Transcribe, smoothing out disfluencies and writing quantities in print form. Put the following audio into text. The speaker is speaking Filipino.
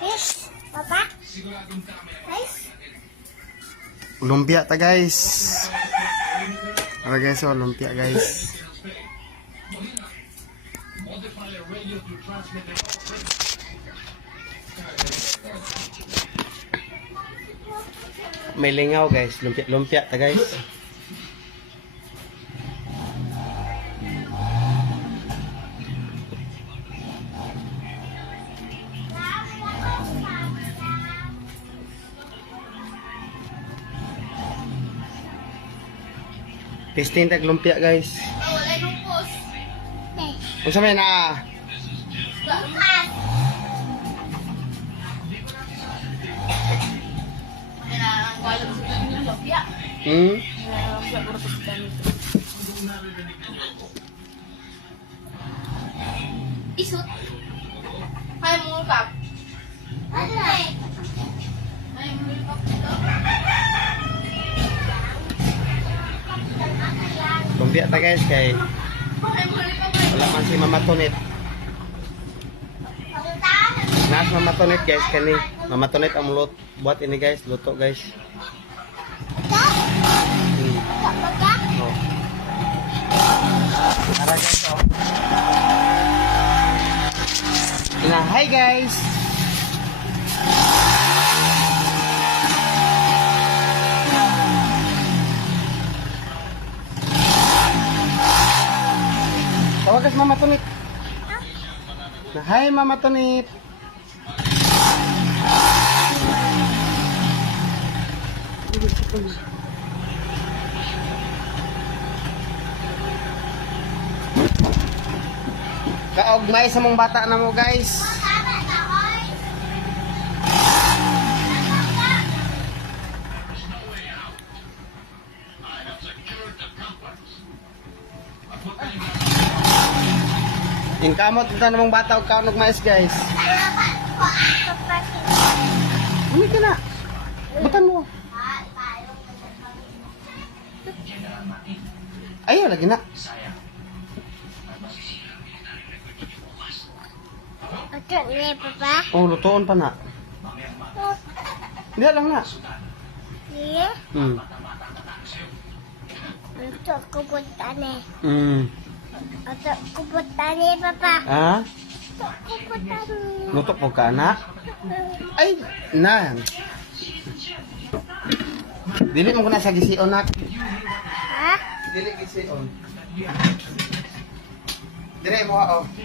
Fish, Papa. Fish. Lumpia ta guys. Ara guys, oh, lumpia guys. May lingaw guys, lumpia ta guys. Testing tag lumpia guys. Oh, wala nung post. Unsa may na? Bukas. Kailangan ko alam sa dami ng lopya. Isut. Hay mo kap. Ano eh? Hay mo kap dito. Lumpia ta guys kay Hay mo kap. wala man si Mama Tonit. Nas Mama Tonit guys kani. Mama Tonit ang buat ini guys, luto guys. Oh. Tara guys, oh. Hi guys. Tawagas Mama Tonit. Hi Mama Tonit. Kaugmay sa mong bata na mo guys. Ingkamot ito na mong bata o kaon mais guys. Umi ka na. Butan mo. Ayaw lagi na. Ito ni Papa. Oh, lutoon pa na. Hindi lang na. Iya. Ito kupunta ni. Ito kupunta ni Papa. Ha? Ito kupunta ni. Luto po ka na? Ay, na. Dili mo ko na sa gision nak. Ha? Dili gision. Dire mo ha oh.